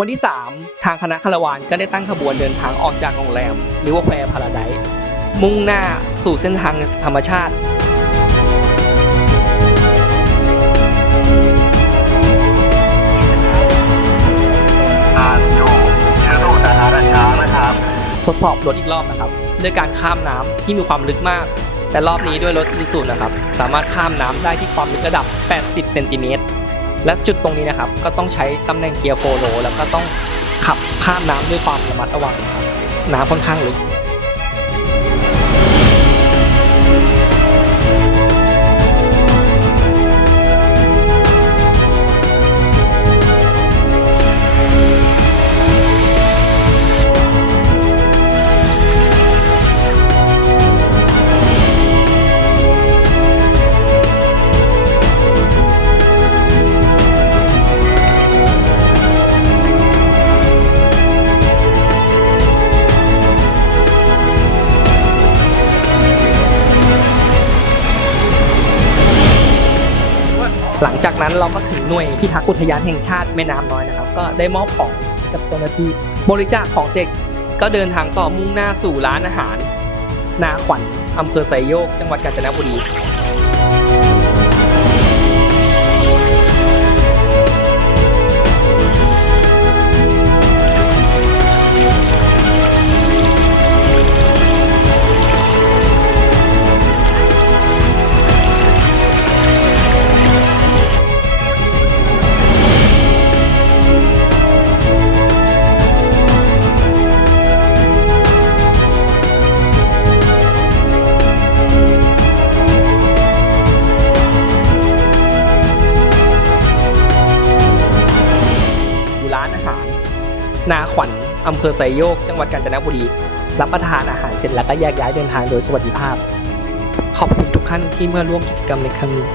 วันที่ 3 ทางคณะคาราวานก็ได้ตั้งขบวนเดินทางออกจากโรงแรมริเวอร์แควร์พาราไดซ์มุ่งหน้าสู่เส้นทางธรรมชาติทานอยู่ยืนรูสาธารณะนะครับทดสอบรถอีกรอบนะครับ ด้วยการข้ามน้ำที่มีความลึกมาก แต่รอบนี้ด้วยรถอีซูซูนะครับ สามารถข้ามน้ำได้ที่ความลึกระดับ 80 เซนติเมตร และจุดตรงนี้นะครับก็ต้องใช้ตำแหน่งเกียร์โฟโลแล้วก็ต้องขับข้ามน้ำด้วยความระมัดระวังนะครับน้ำค่อนข้างลึก หลังจากนั้นเราก็ถึงหน่วยพิทักษ์อุทยานแห่งชาติแม่น้ำน้อยนะครับ ก็ได้มอบของกับเจ้าหน้าที่ บริจาคของเสร็จก็เดินทางต่อมุ่งหน้าสู่ร้านอาหาร นาขวัญอำเภอไซโยก จังหวัดกาญจนบุรี ร้านอาหาร นาขวัญอำเภอไซโยก จังหวัดกาญจนบุรี รับประทานอาหารเสร็จแล้วก็แยกย้ายเดินทางโดยสวัสดิภาพ ขอบคุณทุกท่านที่มาร่วมกิจกรรมในครั้งนี้